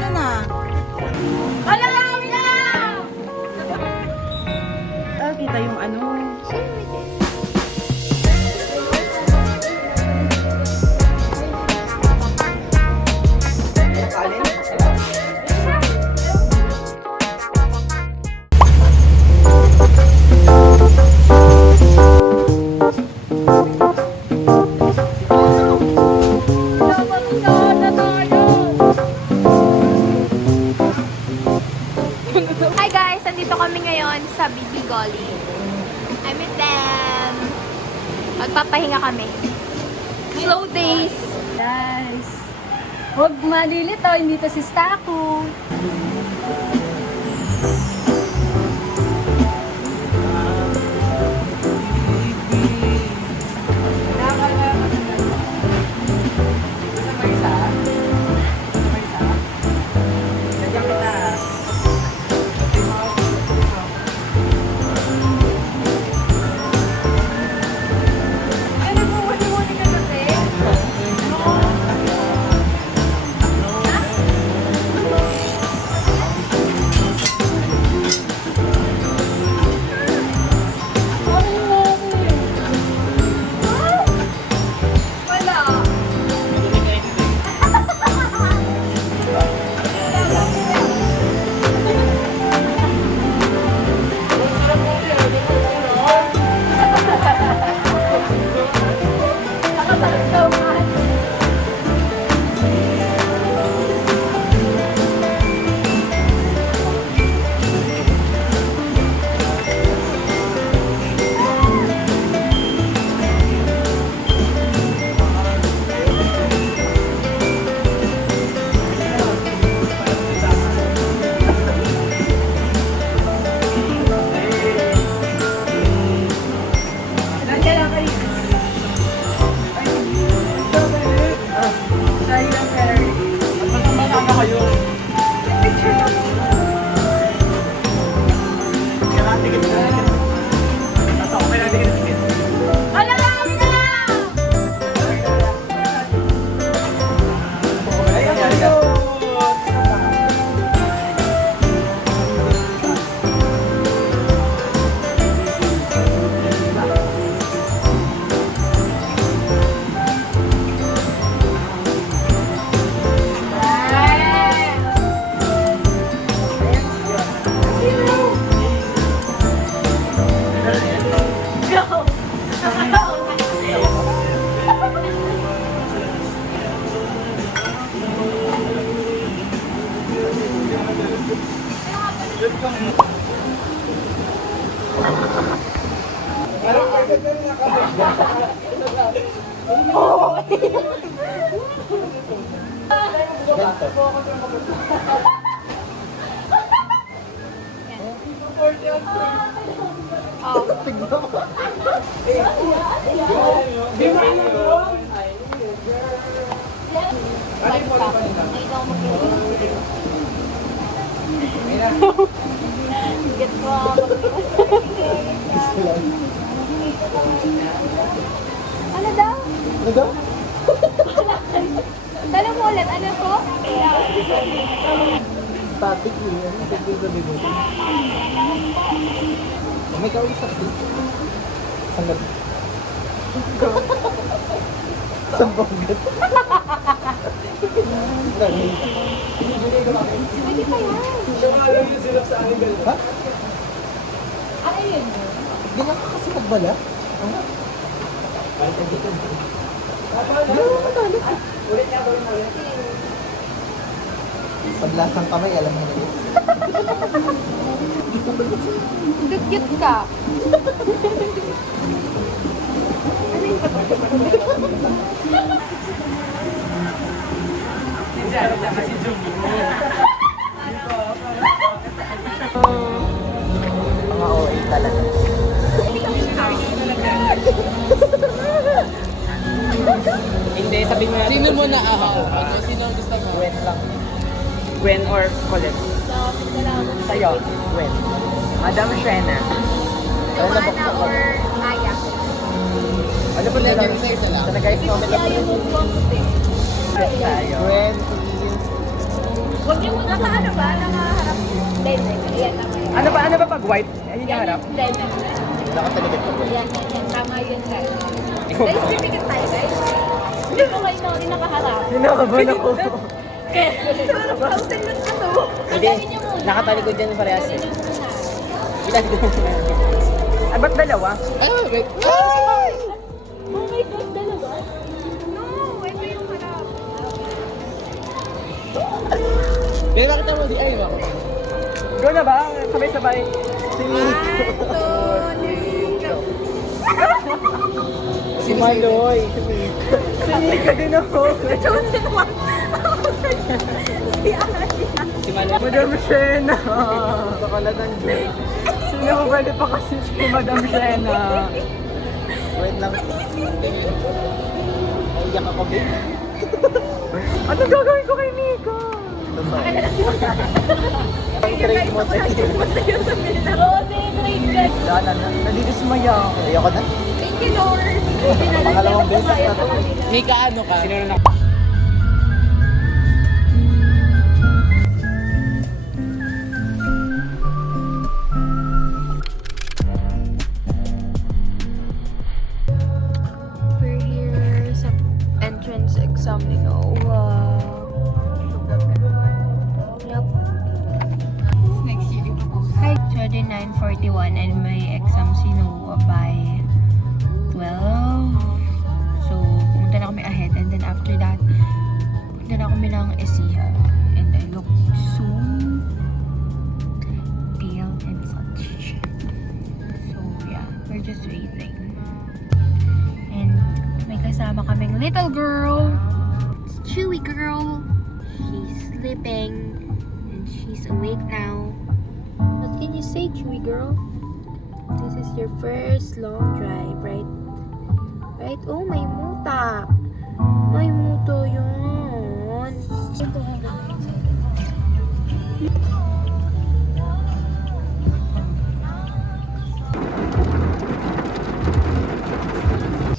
ano na. Wala kami na! Kita yung ano. Hi guys! Nandito kami ngayon sa BB Golly. I'm with them. Magpapahinga kami. Slow days. Guys, huwag malilito, hindi to si Staku. Ano daw? Ano daw? Tanong mo ulit, ano ko? Static yun. Ano tigil sa dito? May kausap dito. Sangat. Sambagat. Pwede pa yan. Ha? Ano yun? Ganyan ka kasi magbala? Paglasang kamay, alam mo na yun. Cute ka. Mga OA talaga. Hindi, sabihin mo natin. Sino mo na ako? Sino ang gusto mo? Gwen lang. Gwen or Colette? Sa'yo, Gwen. Madam Shena. Joanna or Aya. Ano po Pwede nila? sa isa lang. Sana guys, comment Kaya yung buwang puti. Gwen tayo. Gwen, please. Huwag niyo Naka-ano ba? Nakaharap. Hindi. Ayan, tama yun. Ano ba pag white? Ayun yung harap. Hindi. Nakatalikod ka ba? Yan. Tama yun, guys. Ikaw Guys, ba? pipikit tayo, guys. Hindi ko kayo na nakaharap. Kinakabahan ako. Kaya, thousand lang ka to. Hindi, nakatalikod yan parehas. Italikod mo na. Ay, ba't dalawa? Ah, wait. Oh my God, dalawa? No, ito yung harap. Kaya nakita mo di ay ba? Go na ba? Sabay-sabay. Singing. Si Maloy. Singing ka din ako. Chosen one. Si Aya. Si Maloy. Madam Shena. Sa kalatan dyan. Sino ko pwede pa kasi si Madam Shena? Wait lang. Naiyak ako, babe. Ano gagawin ko kay Mika? Ang trade mo, trade mo. Dala na. Nadidismaya ako. Ayoko na. Thank you, Lord. Pangalawang beses na to. Mika, ano ka? Sino na We're here sa entrance exam ni Noah. Yup. Next year, ipapose. Hi. So, 9:41 and may exam si Noah by 12. So, pumunta na kami ahead and then after that, pumunta na kami ng Esiha. And I look so pale and such. So, yeah. We're just waiting. And may kasama kaming little girl. It's Chewy girl. She's sleeping. And she's awake now. What can you say, Chewy girl? This is your first long drive, right? Right? Oh, may muta. May muto yun.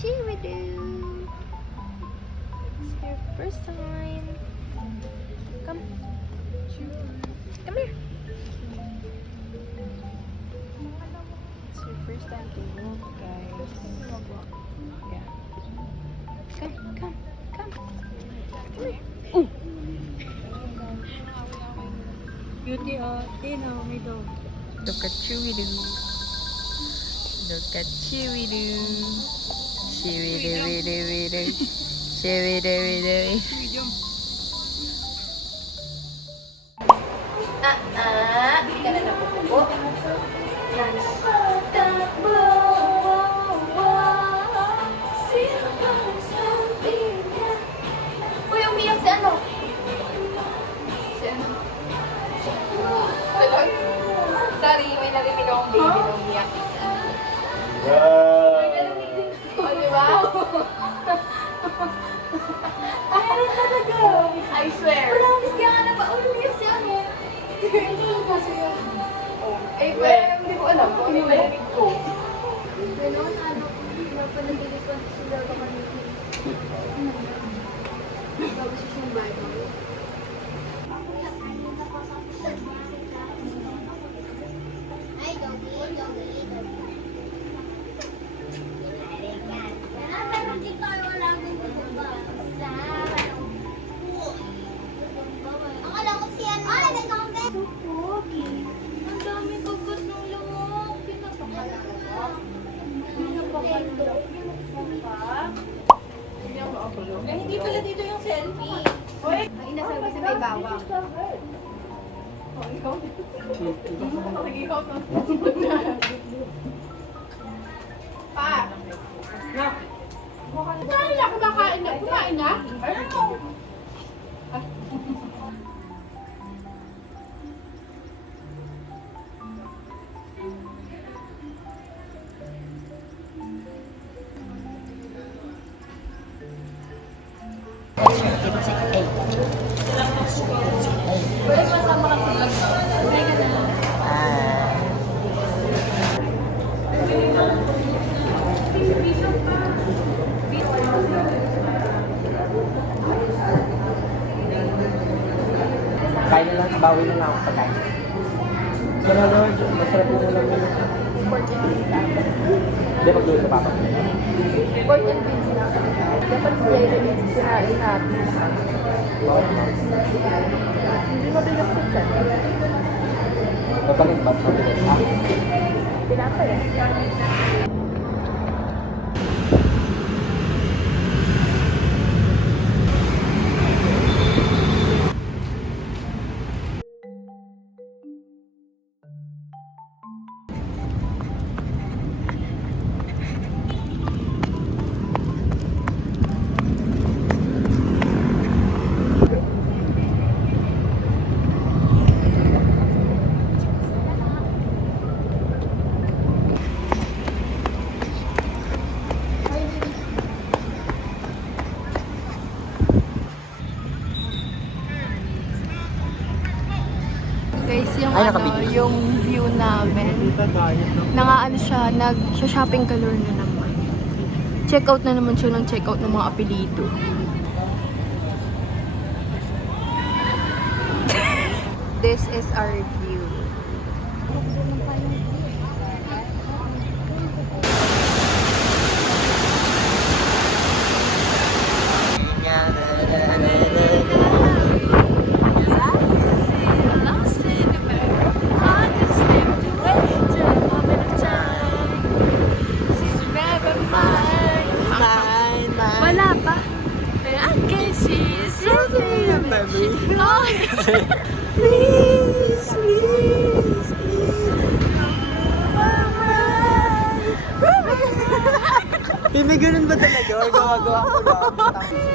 Chewy do. It's your first time. Come. Come here. It's your first time to walk, guys. Yeah. Come. Come here. Ooh. Beauty, tinaw, may dog. Look at Chewy Doo. Look at Chewy Doo. Chewy Doo, Doo, Doo. Chewy Doo, Doo. Hindi ka na napupupo. Uy, umiyak si ano? Si ano? Sorry, may narinig akong baby na umiyak. O, diba? I swear. Wala akong miski nga na ba? Umiyak si ano? Hindi lang kasi yun. Eh, hindi ko alam kung ano yung narinig ko. Ganon, ano, napanatili ko sila kanina. Bago siya siyang Bible. Ay, doggy, doggy, doggy. Meron din tayo, wala akong bubasa. Akala ko siya na. Ay, nagkakabit. So pogi. Ang dami gugot ng lumok. Pinapakalaga. Pinapakalaga. Eh, hindi pala dito yung selfie. Ang inasabi sa may bawang. Kaya, kumakain na. Kumain na? Ano? Kain na lang, bawi na lang ako pagkain. Pero Lord, masarap yung ulam nila. Hindi, magluto pa ako. Pork and beans na. Dapat sinain natin. Hindi mabigat sa chan. Mapalit ba? Mapalit. Pinapa eh. Guys, yung Ay, ano, nakabigil. yung view namin. Nangaano siya, nag-shopping galore na naman. Check out na naman siya ng check out ng mga apelido. This is our view. Wala pa. I can see something in please, please, May ganun ba talaga? Or gawa-gawa ko lang?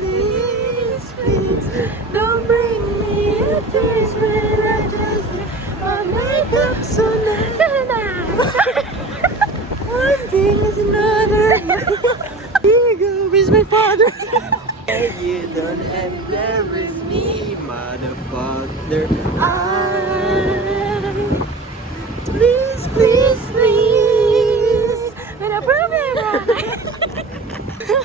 please, please, don't bring me a tears when I just wake up so nice. One thing is another. Here we go, where's my father? You don't embarrass me, motherfucker. Please, please, please. When I prove it right.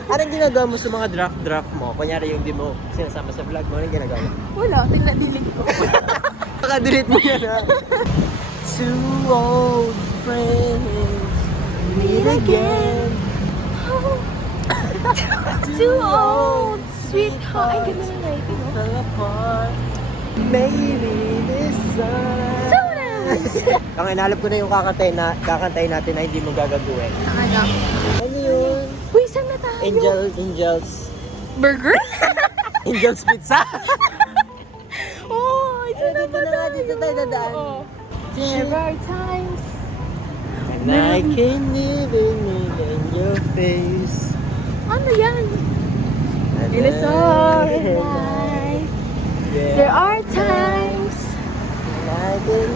Anong ginagawa mo sa mga draft mo? Kunyari yung di mo sinasama sa vlog mo, anong ginagawa mo? Wala, tinadilig ko. Naka-delete mo yan ha? Two old friends meet again. Too old, sweetheart. Ay, ganda na writing, no? Fell apart. Maybe this summer. So nice! Ang inalap ko na yung kakantayin natin na hindi mo gagawin. Ano? Ano yun? Uy, saan na tayo? Angels. Burger? Angels Pizza. Oh, saan na ba tayo? Dito tayo dadaan. There are times. And I can't even look in your face. Ano yan? And In a I- sorry night. Yeah. There are times. And I can't